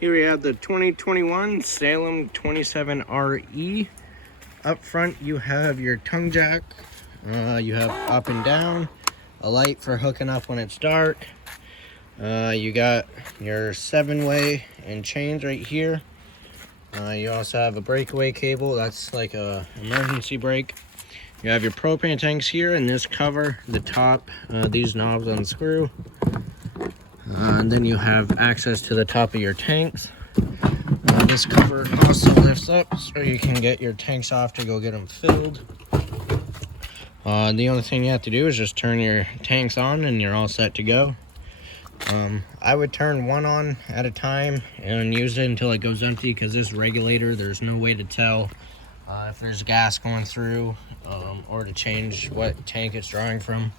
Here we have the 2021 Salem 27RE. Up front you have your tongue jack, you have up and down, a light for hooking up when it's dark. You got your 7-way and chains right here. You also have a breakaway cable, that's like a emergency brake. You have your propane tanks here, and this cover, the top, these knobs unscrew. And then you have access to the top of your tanks. This cover also lifts up so you can get your tanks off to go get them filled. The only thing you have to do is just turn your tanks on and you're all set to go. I would turn one on at a time and use it until it goes empty, because this regulator, there's no way to tell if there's gas going through or to change what tank it's drawing from.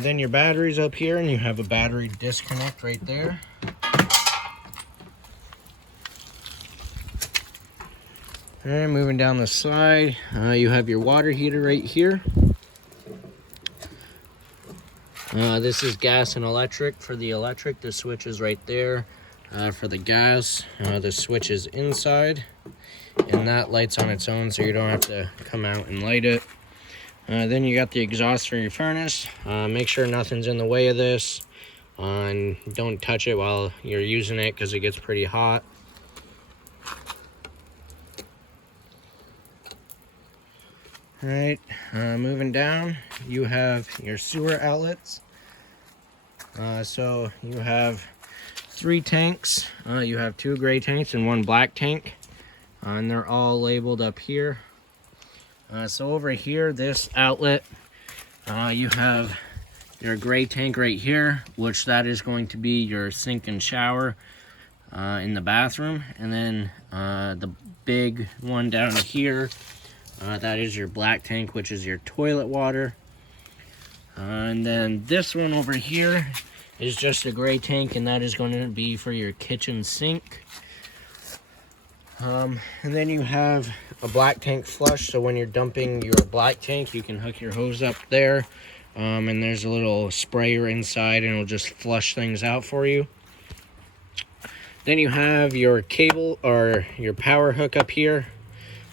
Then your battery's up here, and you have a battery disconnect right there. And moving down the side, you have your water heater right here. This is gas and electric. For the electric, the switch is right there. For the gas, the switch is inside, and that lights on its own, so you don't have to come out and light it. Then you got the exhaust for your furnace. Make sure nothing's in the way of this, and don't touch it while you're using it because it gets pretty hot. Alright, moving down, you have your sewer outlets. So you have 3 tanks. You have 2 gray tanks and 1 black tank, and they're all labeled up here. So over here, this outlet, you have your gray tank right here, which that is going to be your sink and shower in the bathroom. And then the big one down here, that is your black tank, which is your toilet water. And then this one over here is just a gray tank, and that is going to be for your kitchen sink. And then you have a black tank flush, so when you're dumping your black tank, you can hook your hose up there, and there's a little sprayer inside, and it'll just flush things out for you. Then you have your cable or your power hook up here.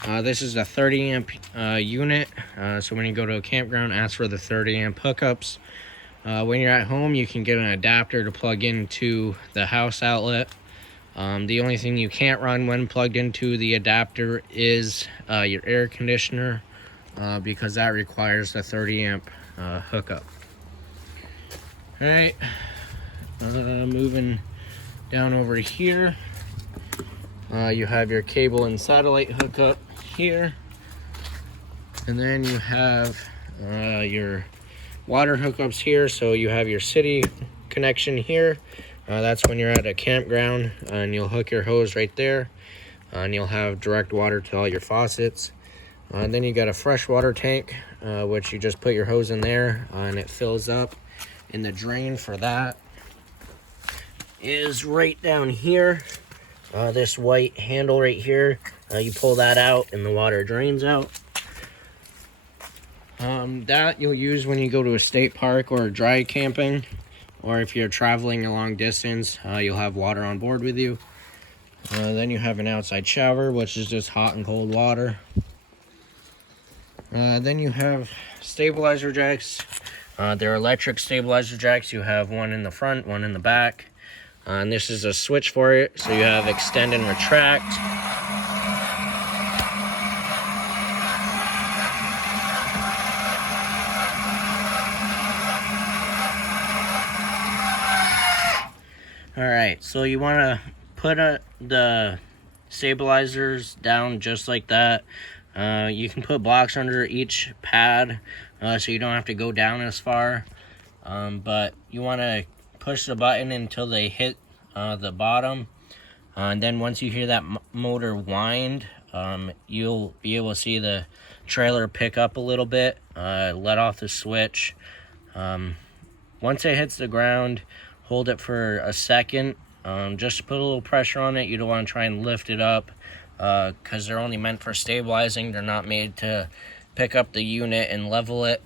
This is a 30 amp unit, so when you go to a campground, ask for the 30 amp hookups. When you're at home, you can get an adapter to plug into the house outlet. The only thing you can't run when plugged into the adapter is your air conditioner, because that requires the 30 amp hookup. Alright, moving down over here, you have your cable and satellite hookup here, and then you have your water hookups here. So you have your city connection here. That's when you're at a campground, and you'll hook your hose right there, and you'll have direct water to all your faucets. And then you got a freshwater tank, which you just put your hose in there, and it fills up. And the drain for that is right down here. This white handle right here, you pull that out and the water drains out. That you'll use when you go to a state park or dry camping, or if you're traveling a long distance, you'll have water on board with you. Then you have an outside shower, which is just hot and cold water. Then you have stabilizer jacks. They're electric stabilizer jacks. You have one in the front, one in the back. And this is a switch for it, so you have extend and retract. Alright, so you want to put the stabilizers down just like that. You can put blocks under each pad, so you don't have to go down as far. But you want to push the button until they hit the bottom. And then once you hear that motor wind, you'll be able to see the trailer pick up a little bit. Let off the switch. Once it hits the ground, hold it for a second, just to put a little pressure on it. You don't want to try and lift it up, because they're only meant for stabilizing. They're not made to pick up the unit and level it.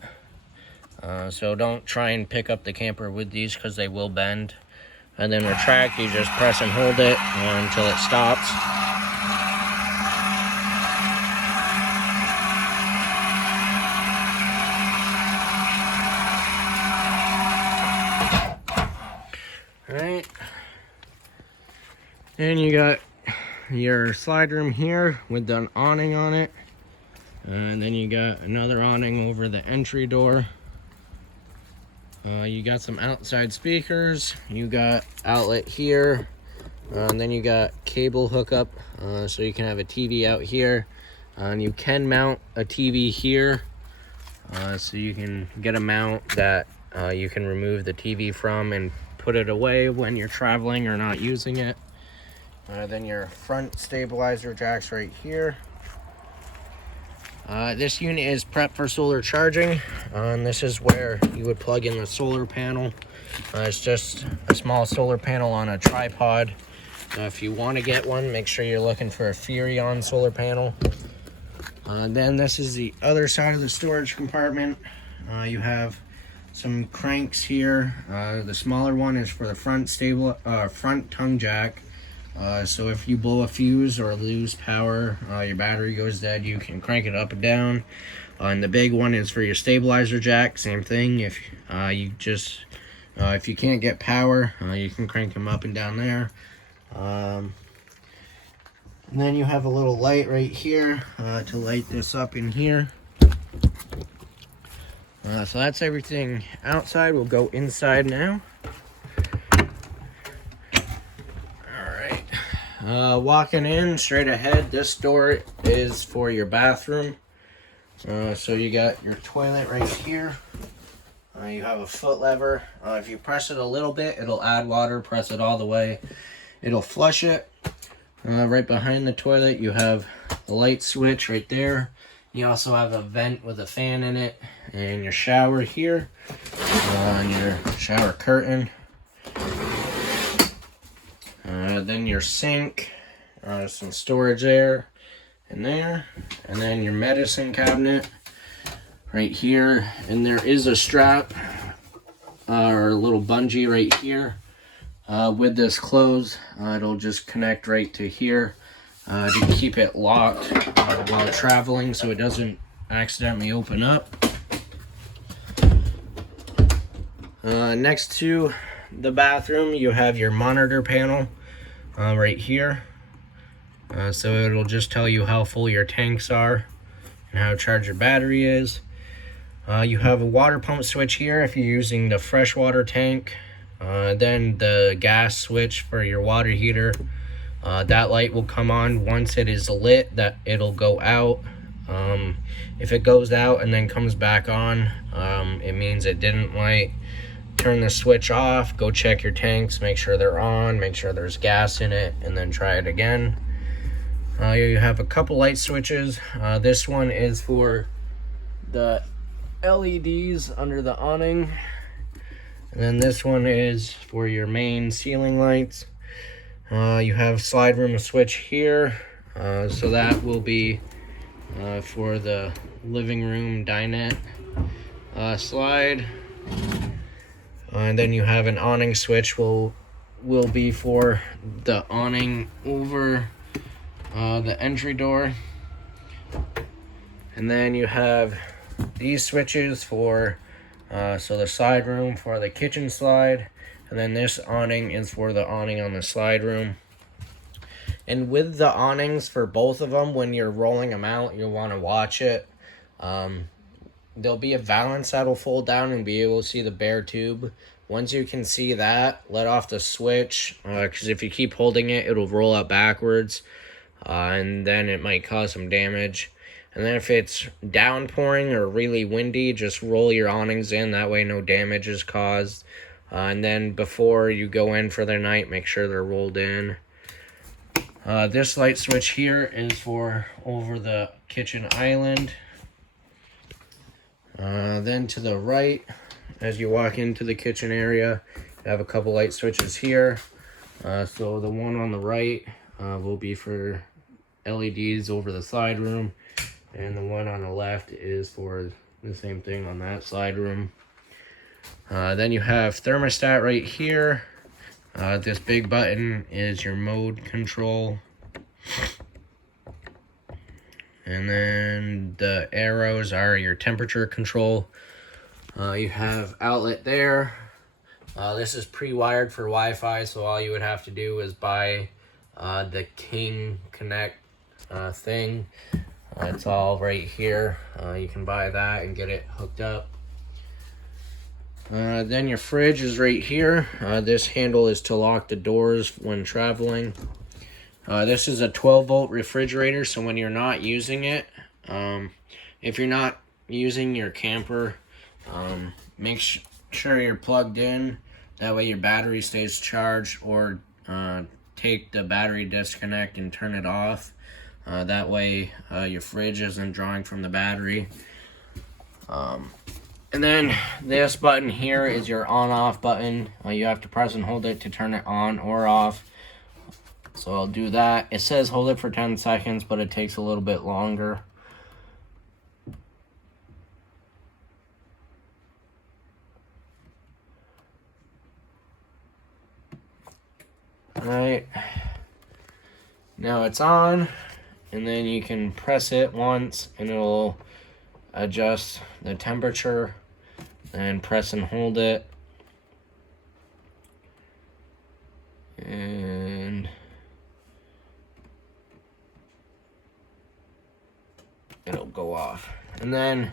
So don't try and pick up the camper with these, because they will bend. and then retract. You just press and hold it until it stops. Alright, and you got your slide room here with an awning on it, and then you got another awning over the entry door. You got some outside speakers, you got outlet here, and then you got cable hookup, so you can have a TV out here, and you can mount a TV here, so you can get a mount that you can remove the TV from and put it away when you're traveling or not using it. Then your front stabilizer jacks right here. This unit is prepped for solar charging, and this is where you would plug in the solar panel. It's just a small solar panel on a tripod. If you want to get one, make sure you're looking for a Furrion solar panel. Then this is the other side of the storage compartment. You have some cranks here. The smaller one is for the front tongue jack. So if you blow a fuse or lose power, your battery goes dead, you can crank it up and down. And the big one is for your stabilizer jack. Same thing. If if you can't get power, you can crank them up and down there. And then you have a little light right here to light this up in here. So that's everything outside. We'll go inside now. Walking in straight ahead, this door is for your bathroom. So you got your toilet right here. You have a foot lever. If you press it a little bit, it'll add water. Press it all the way, it'll flush it. Right behind the toilet, you have a light switch right there. You also have a vent with a fan in it, and your shower here, and your shower curtain. Then your sink, some storage there and there, and then your medicine cabinet right here. And there is a strap or a little bungee right here. With this closed, it'll just connect right to here to keep it locked while traveling so it doesn't accidentally open up. Next to the bathroom, you have your monitor panel right here. So it'll just tell you how full your tanks are and how charged your battery is. You have a water pump switch here if you're using the freshwater tank. Then the gas switch for your water heater. That light will come on once it is lit, that it'll go out. If it goes out and then comes back on, it means it didn't light. Turn the switch off, go check your tanks, make sure they're on, make sure there's gas in it, and then try it again. You have a couple light switches. This one is for the LEDs under the awning, and then this one is for your main ceiling lights. You have slide room switch here, so that will be for the living room dinette slide. And then you have an awning switch will be for the awning over the entry door. And then you have these switches for so the side room for the kitchen slide, and then this awning is for the awning on the slide room. And with the awnings for both of them, when you're rolling them out, you'll want to watch it. There'll be a valance that'll fold down and be able to see the bare tube. Once you can see that, let off the switch, because if you keep holding it, it'll roll out backwards, and then it might cause some damage. And then if it's downpouring or really windy, just roll your awnings in, that way no damage is caused. And then before you go in for the night, make sure they're rolled in. This light switch here is for over the kitchen island. Then to the right, as you walk into the kitchen area, you have a couple light switches here. So the one on the right will be for LEDs over the side room, and the one on the left is for the same thing on that side room. Then you have thermostat right here. This big button is your mode control. And then the arrows are your temperature control. You have outlet there. This is pre-wired for Wi-Fi, so all you would have to do is buy the King Connect thing. It's all right here. You can buy that and get it hooked up. Then your fridge is right here. This handle is to lock the doors when traveling. This is a 12-volt refrigerator, so when you're not using it, if you're not using your camper, make sure you're plugged in. That way your battery stays charged, or take the battery disconnect and turn it off. That way your fridge isn't drawing from the battery. And then this button here is your on-off button. You have to press and hold it to turn it on or off. So I'll do that. It says hold it for 10 seconds, but it takes a little bit longer. Alright. Now it's on, and then you can press it once and it'll adjust the temperature, and press and hold it. And it'll go off. And then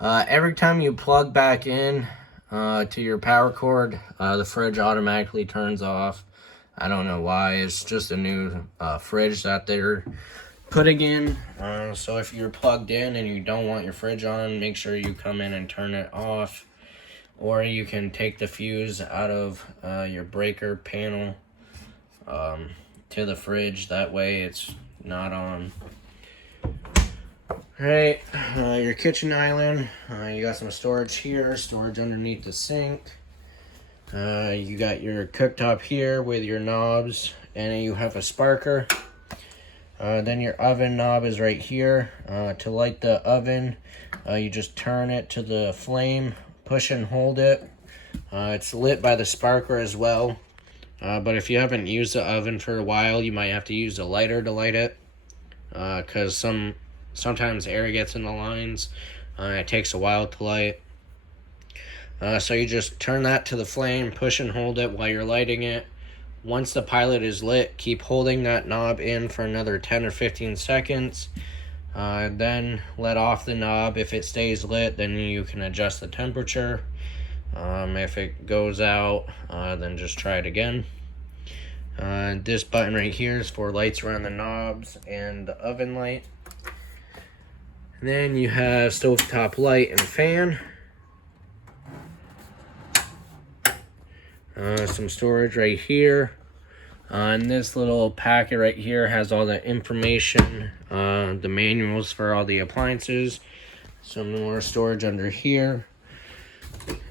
every time you plug back in to your power cord, the fridge automatically turns off. I don't know why. It's just a new fridge that they're putting in. So if you're plugged in and you don't want your fridge on, make sure you come in and turn it off. Or you can take the fuse out of your breaker panel to the fridge. That way it's not on. Alright, your kitchen island. You got some storage here, storage underneath the sink. You got your cooktop here with your knobs, and you have a sparker. Then your oven knob is right here. To light the oven, you just turn it to the flame, push and hold it. It's lit by the sparker as well. But if you haven't used the oven for a while, you might have to use a lighter to light it. Because sometimes air gets in the lines. It takes a while to light. So you just turn that to the flame, push and hold it while you're lighting it. Once the pilot is lit, keep holding that knob in for another 10 or 15 seconds. Then let off the knob. If it stays lit, then you can adjust the temperature. If it goes out, then just try it again. This button right here is for lights around the knobs and the oven light. And then you have stovetop light and fan. Some storage right here. And this little packet right here has all the information, the manuals for all the appliances. Some more storage under here.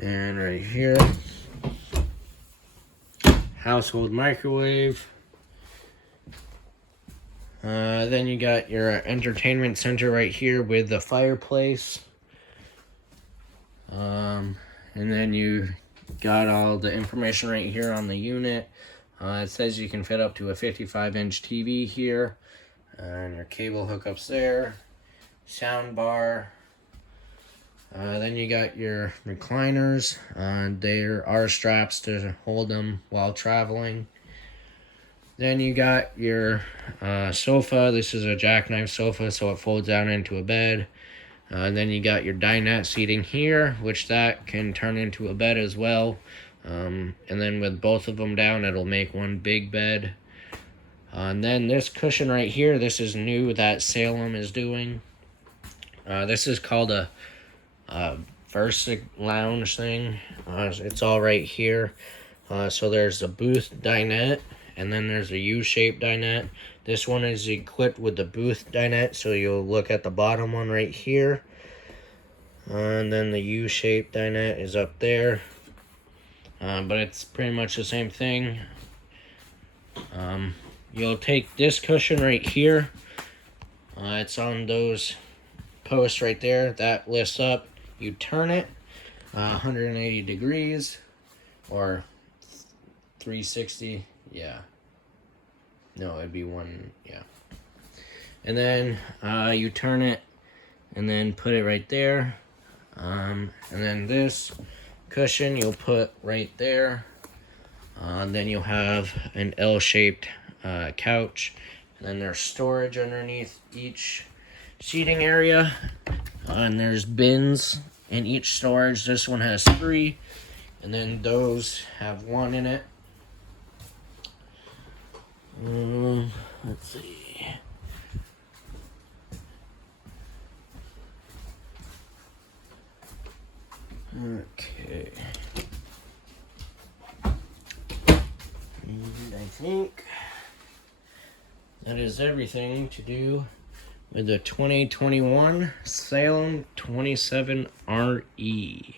And right here. Household microwave. Then you got your entertainment center right here with the fireplace. And then you got all the information right here on the unit. It says you can fit up to a 55-inch TV here. And your cable hookups there. Sound bar. Then you got your recliners. There are straps to hold them while traveling. Then you got your sofa. This is a jackknife sofa, so it folds down into a bed. And then you got your dinette seating here, which that can turn into a bed as well. And then with both of them down, it'll make one big bed. And then this cushion right here, this is new that Salem is doing. This is called a Versa lounge thing. It's all right here. So there's a booth dinette, and then there's a U-shaped dinette. This one is equipped with the booth dinette, so you'll look at the bottom one right here. And then the U-shaped dinette is up there. But it's pretty much the same thing. You'll take this cushion right here. It's on those posts right there. That lifts up. You turn it 180 degrees, or 360. Yeah. No, it'd be one. Yeah. And then you turn it and then put it right there. And then this cushion you'll put right there. Then you'll have an L-shaped couch. And then there's storage underneath each seating area. And there's bins in each storage. This one has 3. And then those have 1 in it. Let's see. Okay. And I think that is everything to do with the 2021 Salem 27RE.